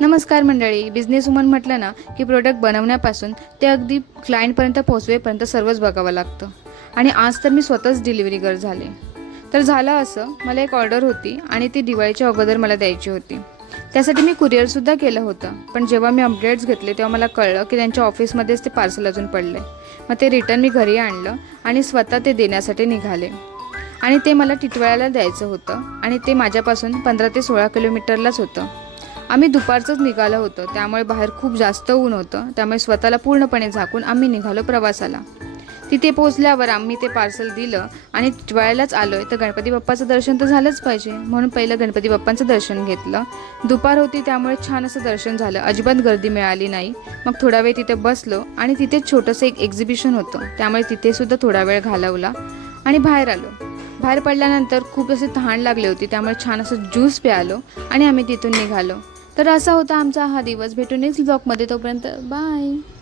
नमस्कार मंडळी. Business woman म्हटलं ना की प्रोडक्ट बनवण्यापासून ते अगदी क्लायंटपर्यंत पोहोचवेपर्यंत सर्वच बघावं लागतं. आणि आज तर मी स्वतःच डिलिव्हरी गर्ल झाले. तर झालं असं, मला एक ऑर्डर होती आणि ती दिवाळीच्या अगोदर मला द्यायची होती. त्यासाठी मी कुरिअरसुद्धा केलं होतं. पण जेव्हा मी अपडेट्स घेतले तेव्हा मला कळलं की त्यांच्या ऑफिसमध्येच ते पार्सल अजून पडले. मग ते रिटर्न मी घरी आणलं आणि स्वतः ते देण्यासाठी निघाले. आणि ते मला टिटवाळ्याला द्यायचं होतं आणि ते माझ्यापासून 15 ते 16 किलोमीटरलाच होतं. आम्ही दुपारचंच निघालो होतो, त्यामुळे बाहेर खूप जास्त ऊन होतं. त्यामुळे स्वतःला पूर्णपणे झाकून आम्ही निघालो प्रवासाला. तिथे पोहोचल्यावर आम्ही ते पार्सल दिलं आणि टिटवाळ्यालाच आलोय तर गणपती बाप्पाचं दर्शन तर झालंच पाहिजे, म्हणून पहिलं गणपती बाप्पांचं दर्शन घेतलं. दुपार होती त्यामुळे छान असं दर्शन झालं, अजिबात गर्दी मिळाली नाही. मग थोडा वेळ तिथे बसलो आणि तिथे छोटंसं एक एक्झिबिशन होतं, त्यामुळे तिथे सुद्धा थोडा वेळ घालवला आणि बाहेर आलो. बाहेर पडल्यानंतर खूप असे तहान लागली होती, त्यामुळे छान असं ज्यूस प्यालो आणि आम्ही तिथून निघालो. तर असा होता आमचा हा दिवस. भेटू नेक्स्ट ब्लॉगमध्ये. तोपर्यंत बाय.